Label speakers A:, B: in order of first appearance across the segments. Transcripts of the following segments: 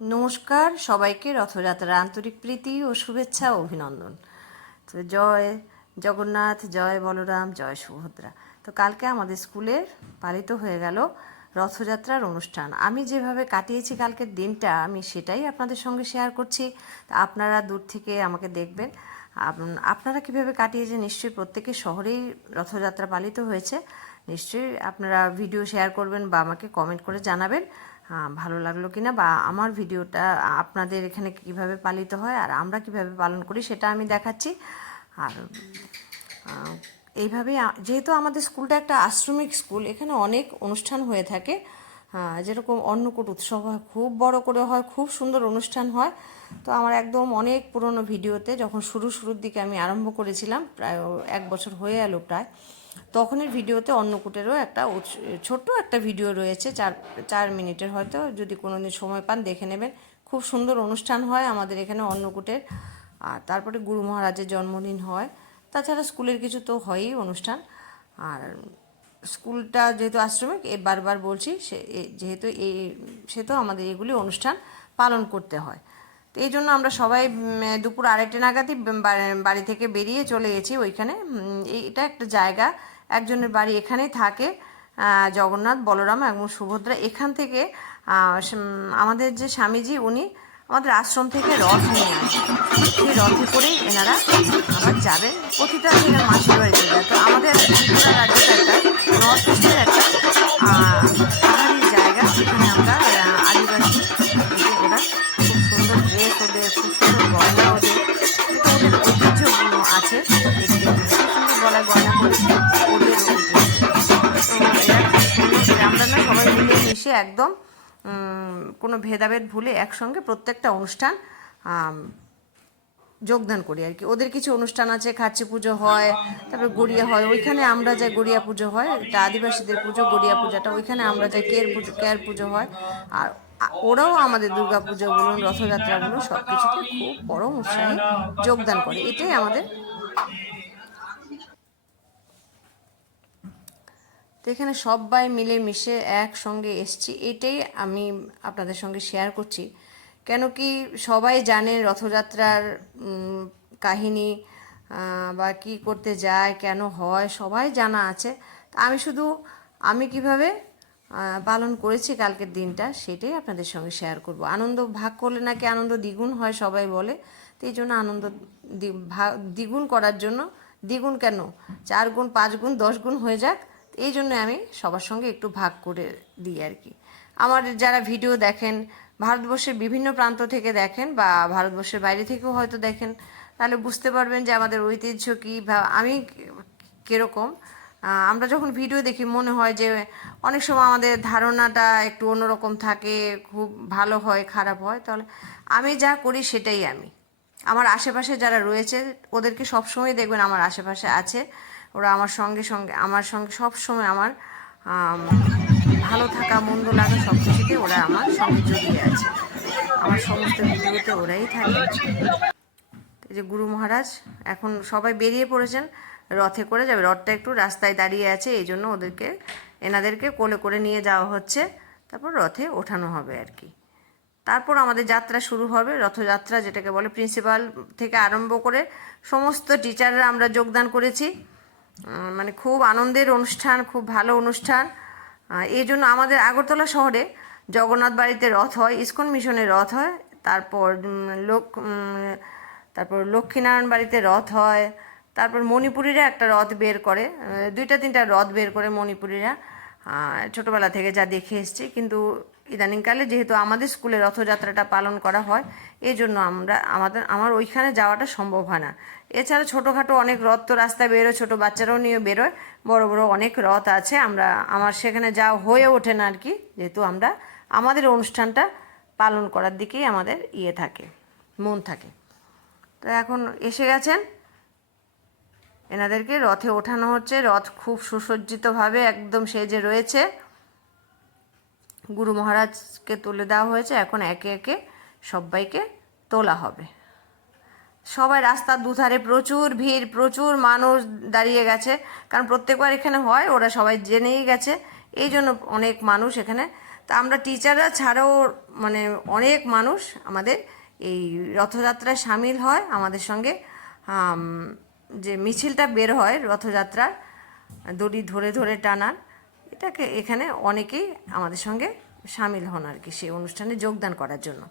A: নমস্কার, সবাইকে রথযাত্রার আন্তরিক প্রীতি ও শুভেচ্ছা ও অভিনন্দন। তো জয় জগন্নাথ, জয় বলরাম, জয় সুভদ্রা। তো কালকে আমাদের স্কুলের পালিত হয়ে গেল রথযাত্রার অনুষ্ঠান। আমি যেভাবে কাটিয়েছি কালকের দিনটা, আমি সেটাই আপনাদের সঙ্গে শেয়ার করছি। আপনারা দূর থেকে আমাকে দেখবেন। আপনারা কীভাবে কাটিয়েছেন নিশ্চয়ই প্রত্যেকের শহরেই রথযাত্রা পালিত হয়েছে। নিশ্চয়ই আপনারা ভিডিও শেয়ার করবেন বা আমাকে কমেন্ট করে জানাবেন। ভালো লাগল কিনা বা আমার ভিডিওটা আপনাদের এখানে কীভাবে পালিত হয় আর আমরা কীভাবে পালন করি সেটা আমি দেখাচ্ছি। আর এইভাবে যেহেতু আমাদের স্কুলটা একটা আশ্রমিক স্কুল, এখানে অনেক অনুষ্ঠান হয়ে থাকে। যেরকম অন্নকূট উৎসব হয়, খুব বড় করে হয়, খুব সুন্দর অনুষ্ঠান হয়। তো আমার একদম অনেক পুরনো ভিডিওতে যখন শুরু শুরুর দিকে আমি আরম্ভ করেছিলাম, প্রায় এক বছর হয়ে এলো প্রায়। তখনের ভিডিওতে অন্নকূটেরও একটা ছোট্ট একটা ভিডিও রয়েছে, চার চার মিনিটের হয়তো, যদি কোনো দিন সময় পান দেখে নেবেন। খুব সুন্দর অনুষ্ঠান হয় আমাদের এখানে অন্নকূটের। আর তারপরে গুরু মহারাজের জন্মদিন হয়। তাছাড়া স্কুলের কিছু তো হয়ই অনুষ্ঠান। আর স্কুলটা যেহেতু আশ্রমিক, এ বারবার বলছি, সে যেহেতু এই সে তো আমাদের এগুলি অনুষ্ঠান পালন করতে হয়। তো এই জন্য আমরা সবাই দুপুর আড়াইটে নাগাদই বাড়ি থেকে বেরিয়ে চলে গেছি ওইখানে। এটা একটা জায়গা। একজনের বাড়ি এখানেই থাকে জগন্নাথ, বলরাম এবং সুভদ্রা। এখান থেকে আমাদের যে স্বামীজি, উনি আমাদের আশ্রম থেকে রথ নিয়ে আসে সেই রথে করেই এনারা আবার যাবেন। প্রতিটা দিনের মাসির বাড়িতে। যায় তো আমাদের ত্রিপুরা রাজ্যটা একটা নর্থ ইস্টের একটা আমরা না সবাই মিলে মিশে একদম কোনো ভেদাভেদ ভুলে একসঙ্গে প্রত্যেকটা অনুষ্ঠান যোগদান করি আর কি। ওদের কিছু অনুষ্ঠান আছে, খাচ্ছি পুজো হয়, তারপরে গড়িয়া হয়, ওইখানে আমরা যাই গড়িয়া পুজো হয়, এটা আদিবাসীদের পুজো, গড়িয়া পূজাটা, ওইখানে আমরা যাই কের পুজো কেয়ার পুজো হয়। আর ওরাও আমাদের দুর্গা পুজো বলুন, রথযাত্রা বলুন সব কিছুতে খুব পরম উৎসাহে যোগদান করে। এটাই আমাদের তো এখানে সবাই মিলে মিশে একসঙ্গে এসছি, এটাই আমি আপনাদের সঙ্গে শেয়ার করছি। কেন কি সবাই জানে রথযাত্রার কাহিনী বা কি করতে যায়, কেন হয়, সবাই জানা আছে। আমি শুধু, আমি কীভাবে পালন করেছি কালকের দিনটা, সেটাই আপনাদের সঙ্গে শেয়ার করব। আনন্দ ভাগ করলে নাকি আনন্দ দ্বিগুণ হয়, সবাই বলে। তো এই জন্য আনন্দ দ্বি- দ্বিগুণ করার জন্য, দ্বিগুণ কেন? চার গুণ, পাঁচ গুণ, দশ গুণ হয়ে যাক। এই জন্য আমি সবার সঙ্গে একটু ভাগ করে দিই আর কি। আমার যারা ভিডিও দেখেন, ভারতবর্ষের বিভিন্ন প্রান্ত থেকে দেখেন বা ভারতবর্ষের বাইরে থেকেও হয়তো দেখেন, তাহলে বুঝতে পারবেন যে আমাদের ঐতিহ্য কী বা আমি কীরকম। আমরা যখন ভিডিও দেখি, মনে হয় যে অনেক সময় আমাদের ধারণাটা একটু অন্যরকম থাকে, খুব ভালো হয়, খারাপ হয়। তাহলে আমি যা করি সেটাই আমি। আমার আশেপাশে যারা রয়েছে, ওদেরকে সবসময় দেখবেন আমার আশেপাশে আছে। ওরা আমার সঙ্গে সঙ্গে, আমার সঙ্গে সব সময় আমার ভালো থাকা, মন্দ লাগা সব কিছুতে ওরা আমার সঙ্গে জড়িয়ে আছে। আমার সমস্ত ভিডিওতে ওরাই থাকে। যে গুরু মহারাজ, এখন সবাই বেরিয়ে পড়েছেন, রথে করে যাবে। রথটা একটু রাস্তায় দাঁড়িয়ে আছে, এই জন্য ওদেরকে, এনাদেরকে কোলে করে নিয়ে যাওয়া হচ্ছে। তারপর রথে ওঠানো হবে আর কি। তারপর আমাদের যাত্রা শুরু হবে। রথযাত্রা, যেটাকে বলে প্রিন্সিপাল থেকে আরম্ভ করে সমস্ত টিচাররা আমরা যোগদান করেছি। মানে খুব আনন্দের অনুষ্ঠান, খুব ভালো অনুষ্ঠান। এই জন্য আমাদের আগরতলা শহরে জগন্নাথ বাড়িতে রথ হয়, ইস্কন মিশনে রথ হয়, তারপর লোক তারপর লক্ষ্মীনারায়ণ বাড়িতে রথ হয়, তারপর মণিপুরিরা একটা রথ বের করে দুইটা তিনটা রথ বের করে মণিপুরিরা ছোটবেলা থেকে যা দেখে এসেছি। কিন্তু ইদানিংকালে যেহেতু আমাদের স্কুলে রথযাত্রাটা পালন করা হয় এই জন্য আমরা, আমাদের, আমার ওইখানে যাওয়াটা সম্ভব হয় না। এছাড়া ছোটোখাটো অনেক রথ তো রাস্তায় বেরোয়, ছোটো বাচ্চারাও নিয়ে বেরোয়, বড় বড় অনেক রথ আছে। আমরা, আমার সেখানে যাওয়া হয়ে ওঠে না আর কি, যেহেতু আমরা, আমাদের অনুষ্ঠানটা পালন করার দিকেই আমাদের ইয়ে থাকে, মন থাকে। তো এখন এসে গেছেন। এনাদেরকে রথে ওঠানো হচ্ছে, রথ খুব সুসজ্জিতভাবে একদম সেজে রয়েছে। গুরু মহারাজকে তুলে দেওয়া হয়েছে। এখন একে একে সবাইকে তোলা হবে। সবাই রাস্তার দুধারে প্রচুর ভিড়, প্রচুর মানুষ দাঁড়িয়ে গেছে। কারণ প্রত্যেকবার এখানে হয়, ওরা সবাই জেনেই গেছে। এই জন্য অনেক মানুষ এখানে। তা আমরা টিচাররা ছাড়াও মানে অনেক মানুষ আমাদের এই রথযাত্রায় সামিল হয় আমাদের সঙ্গে। যে মিছিলটা বের হয় রথযাত্রার, দড়ি ধরে ধরে টানার। এটাকে এখানে অনেকেই আমাদের সঙ্গে সামিল হন আর কি সেই অনুষ্ঠানে যোগদান করার জন্য।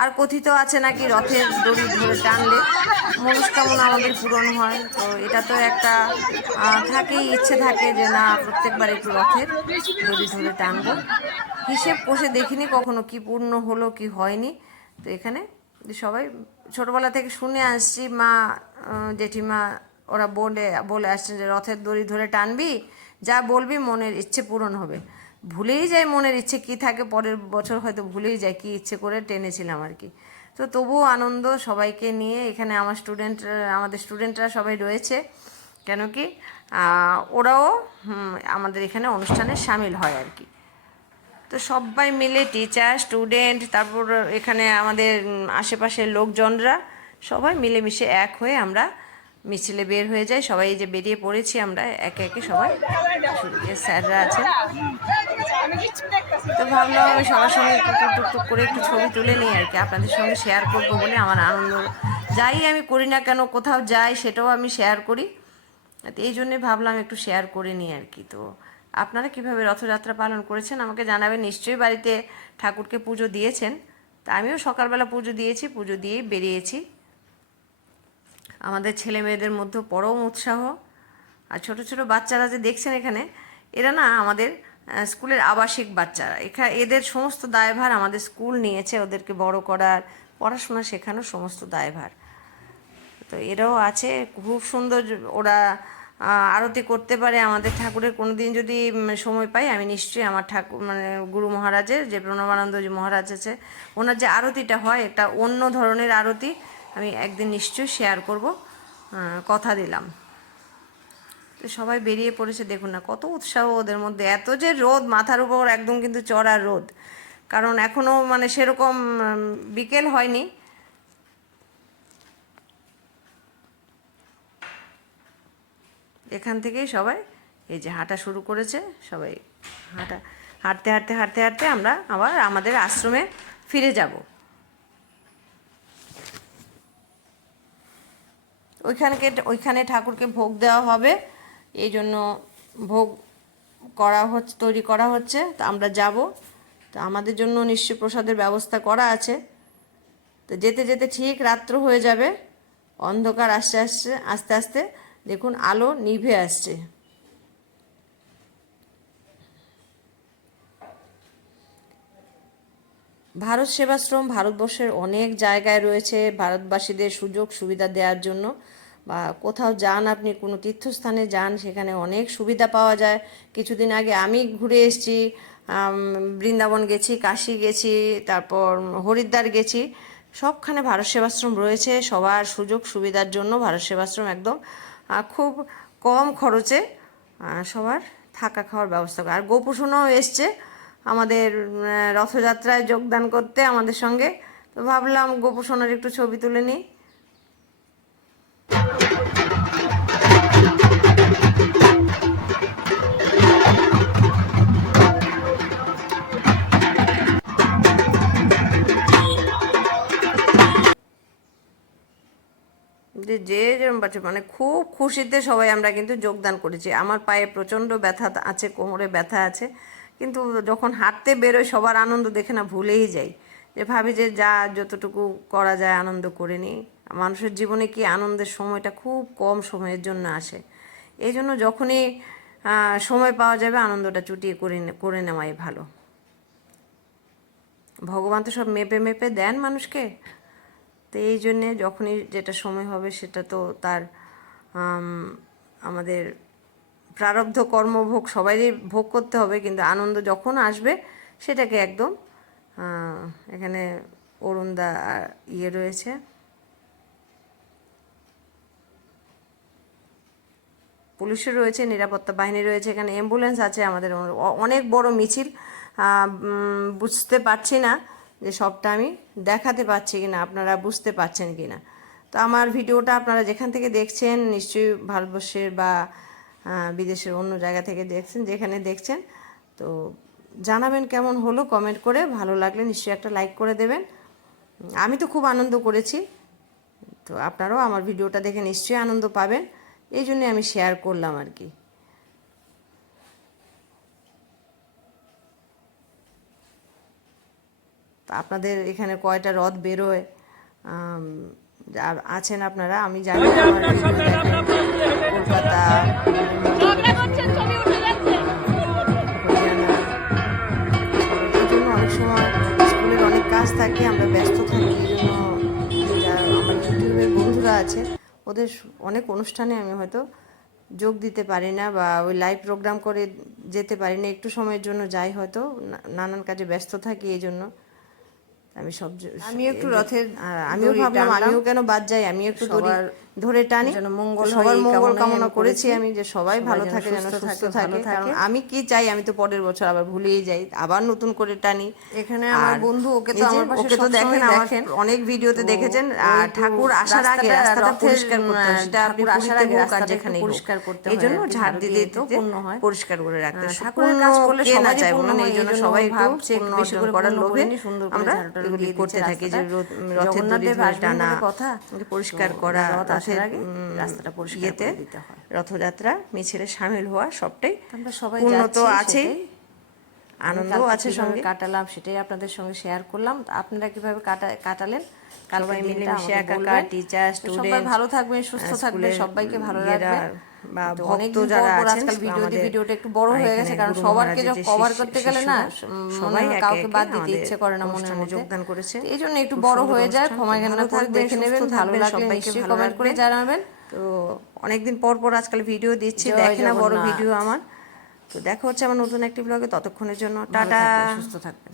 A: আর কথিত আছে নাকি রথের দড়ি ধরে টানলে? মনস্কামনা আমাদের পূরণ হয়। তো এটা তো একটা থাকেই, ইচ্ছে থাকে যে না, প্রত্যেকবার একটু রথের দড়ি ধরে টানবো। হিসেব কষে দেখিনি কখনো কি পূর্ণ হলো, কি হয়নি। তো এখানে সবাই ছোটবেলা থেকে শুনে আসছি, মা জেঠিমা, ওরা বলে বলে আসছেন যে রথের দড়ি ধরে টানবি? যা বলবি মনের ইচ্ছে পূরণ হবে। ভুলেই যায় মনের ইচ্ছে কি থাকে, পরের বছর হয়তো ভুলেই যায় কি ইচ্ছে করে টেনেছিলাম আর কি। তো তবুও আনন্দ সবাইকে নিয়ে, এখানে আমার স্টুডেন্ট আমাদের স্টুডেন্টরা সবাই রয়েছে। কেন কি ওরাও আমাদের এখানে অনুষ্ঠানে সামিল হয় আর কি। তো সবাই মিলে টিচার স্টুডেন্ট তারপর এখানে আমাদের আশেপাশের লোকজনরা সবাই মিলেমিশে এক হয়ে আমরা মিছিলে বের হয়ে যায়, সবাই যে বেরিয়ে পড়েছি আমরা, একে একে সবাই। স্যাররা আছে তো ভাবলাম আমি সবার সঙ্গে একটু টুক টুক টুক করে একটু ছবি তুলে নিই আর কি, আপনাদের সঙ্গে শেয়ার করব বলে আমার আনন্দ। যাই আমি করি না কেন, কোথাও যাই সেটাও আমি শেয়ার করি। এই জন্যে ভাবলাম একটু শেয়ার করে নিই আর কি। তো আপনারা কীভাবে রথযাত্রা পালন করেছেন আমাকে জানাবেন, নিশ্চয়ই বাড়িতে ঠাকুরকে পুজো দিয়েছেন। তা আমিও সকালবেলা পুজো দিয়েছি, পুজো দিয়েই বেরিয়েছি। আমাদের ছেলে মেয়েদের মধ্যে পরম উৎসাহ। আর ছোট ছোট বাচ্চারা যে দেখছেন এখানে, এরা না আমাদের স্কুলের আবাসিক বাচ্চারা। এখানে এদের সমস্ত দায়ভার আমাদের স্কুল নিয়েছে, ওদেরকে বড় করার, পড়াশোনা শেখানোর সমস্ত দায়ভার। তো এরাও আছে, খুব সুন্দর ওরা আরতি করতে পারে আমাদের ঠাকুরের। কোনো দিন যদি সময় পাই, আমি নিশ্চয়ই আমার ঠাকুর মানে গুরু মহারাজের, যে প্রণবানন্দজি মহারাজ আছে, ওনার যে আরতিটা হয়, একটা অন্য ধরনের আরতি আমি একদিন নিশ্চয়ই শেয়ার করব কথা দিলাম। তো সবাই বেরিয়ে পড়েছে, দেখুন না, কত উৎসাহ ওদের মধ্যে। এত যে রোদ, মাথার উপর একদম কিন্তু চড়া রোদ। কারণ এখনও মানে সেরকম বিকেল হয়নি। এখান থেকেই সবাই এই যে হাঁটা শুরু করেছে, সবাই হাঁটা, হাঁটতে হাঁটতে হাঁটতে হাঁটতে আমরা আবার আমাদের আশ্রমে ফিরে যাব। ওইখানকে ওইখানে ঠাকুরকে ভোগ দেওয়া হবে। এই জন্য ভোগ করা হচ্ছে, তৈরি করা হচ্ছে। তো আমরা যাব। তো আমাদের জন্য নিশ্চয় প্রসাদের ব্যবস্থা করা আছে। তো যেতে যেতে ঠিক রাত্র হয়ে যাবে। অন্ধকার আস্তে আস্তে আস্তে আস্তে। দেখুন, আলো নিভে আসছে। ভারত সেবাশ্রম ভারতবর্ষের অনেক জায়গায় রয়েছে ভারতবাসীদের সুযোগ সুবিধা দেওয়ার জন্য। বা কোথাও যান আপনি, কোনো তীর্থস্থানে যান, সেখানে অনেক সুবিধা পাওয়া যায়। কিছুদিন আগে আমি ঘুরে এসেছি বৃন্দাবন গেছি, কাশি গেছি, তারপর হরিদ্বার গেছি। সবখানে ভারত সেবাশ্রম রয়েছে। সবার সুযোগ সুবিধার জন্য ভারত সেবাশ্রম একদম খুব কম খরচে সবার থাকা খাওয়ার ব্যবস্থা করে। আর গোপুসোনাও এসছে। আমাদের রথযাত্রায় যোগদান করতে আমাদের সঙ্গে। তো ভাবলাম গোপুসোনার একটু ছবি তুলে নিই। যে যে যেরকম পাচ্ছে মানে খুব খুশিতে সবাই আমরা কিন্তু যোগদান করেছি। আমার পায়ে প্রচণ্ড ব্যথা আছে, কোমরে ব্যথা আছে। কিন্তু যখন হাঁটতে বেরোয় সবার আনন্দ দেখে না ভুলেই যাই। যে ভাবি যে যা যতটুকু করা যায় আনন্দ করে নিই। মানুষের জীবনে কি আনন্দের সময়টা খুব কম সময়ের জন্য আসে? এই জন্য যখনই সময় পাওয়া যাবে, আনন্দটা চুটিয়ে করে করে নেওয়াই ভালো। ভগবান তো সব মেপে মেপে দেন মানুষকে। তো এই জন্যে যখনই যেটা সময় হবে, সেটা তো তার আমাদের প্রারব্ধ কর্মভোগ সবাইই ভোগ করতে হবে, কিন্তু আনন্দ যখন আসবে, সেটাকে একদম এখানে অরুণদা ইয়ে রয়েছে। পুলিশও রয়েছে, নিরাপত্তা বাহিনী রয়েছে, এখানে অ্যাম্বুলেন্স আছে, আমাদের অনেক বড় মিছিল বুঝতে পারছি না যে সবটা আমি দেখাতে পারছি কিনা, আপনারা বুঝতে পারছেন কিনা। তো আমার ভিডিওটা আপনারা যেখান থেকে দেখছেন, নিশ্চয়ই ভারতবর্ষের বা বিদেশের অন্য জায়গা থেকে দেখছেন, যেখানে দেখছেন। তো জানাবেন কেমন হলো কমেন্ট করে, ভালো লাগলে নিশ্চয়ই একটা লাইক করে দেবেন। আমি তো খুব আনন্দ করেছি, তো আপনারাও আমার ভিডিওটা দেখে নিশ্চয়ই আনন্দ পাবেন। এই জন্যে আমি শেয়ার করলাম আর কি। আপনাদের এখানে কয়টা রথ বেরোয়? আছেন আপনারা, আমি জানি কলকাতা থাকে আমরা ব্যস্ত থাকি এই জন্য আমার ইউটিউবের বন্ধুরা আছে ওদের অনেক অনুষ্ঠানে আমি হয়তো যোগ দিতে পারি না বা ওই লাইভ প্রোগ্রাম করে যেতে পারি না একটু সময়ের জন্য যাই হয়তো নানান কাজে ব্যস্ত থাকি এই জন্য। আমি সব আমি একটু রথের আমিও ভাবলাম আমিও কেন বাদ যাই আমি একটু
B: সবার
A: ধরে টানি
B: যেন মঙ্গল
A: সবার মঙ্গল কামনা করেছি। আমি যে সবাই
B: সবাই
A: ভালো থাকে যেন
B: সুস্থ থাকে,
A: কারণ আমি কি চাই আমি তো পরের বছর আবার ভুলেই যাই আবার নতুন করে টানি
B: এখানে আমার বন্ধু, ওকে তো আমার পাশে
A: তো দেখেন
B: দেখেন।
A: অনেক ভিডিওতে দেখেছেন আর ঠাকুর আসার আগে
B: রাস্তাটা,
A: পরিষ্কার করতে হয় সেটা আপনি
B: আসার আগে
A: যেখানেই হোক
B: পরিষ্কার করতে হয়
A: জন্য ঝাড় দিতে
B: তো পুণ্য হয়।
A: পরিষ্কার করে রাখতে।
B: ঠাকুরের কাজ করলে
A: কে না
B: সবারই
A: চায়
B: পুণ্য
A: বলুন?
B: হয়,
A: এই জন্য সবাই
B: ভাবছে বেশি
A: অর্জন
B: করে
A: করার লোভে আমরা এগুলি করতে থাকি যে রথের দড়ি ধরে টানা
B: কথা,
A: পরিষ্কার করা রথের
B: আগে রাস্তাটা পরিষ্কার করে দিতে হয়।
A: রথযাত্রা মিছিলে সামিল হওয়া সবটাই
B: আমরা সবাই
A: উন্নত
B: সেটাই।
A: আনন্দ আছে সঙ্গে
B: কাটালাম সেটাই আপনাদের সঙ্গে শেয়ার করলাম আপনারা কীভাবে কাটা কাটালেন কালকে
A: মিলে
B: মিশে
A: মিলেমিশে
B: একা
A: একাকার,
B: বলবেন। সবাই ভালো থাকবেন সুস্থ থাকবেন সবাইকে ভালো রাখবেন
A: বা ভক্ত যারা আছেন,
B: আজকাল ভিডিও ভিডিওটা একটু বড় হয়ে গেছে কারণ সবারকে যখন কভার করতে গেলে না মনে
A: সবাই
B: কাউকে বাদ দিতে ইচ্ছে করে না মধ্যে
A: যোগদান করেছে।
B: এই জন্য একটু বড় হয়ে যায় ক্ষমা করে দেখে নেবেন ভালো লাগলে নিশ্চয়ই কমেন্ট করে জানাবেন।
A: তো অনেকদিন পর পর আজকাল ভিডিও দিচ্ছি দেখে না বড় ভিডিও আমার। তো দেখা হচ্ছে আমার নতুন একটি ব্লগে ততক্ষণের জন্য টাটা।
B: সুস্থ থাকবেন।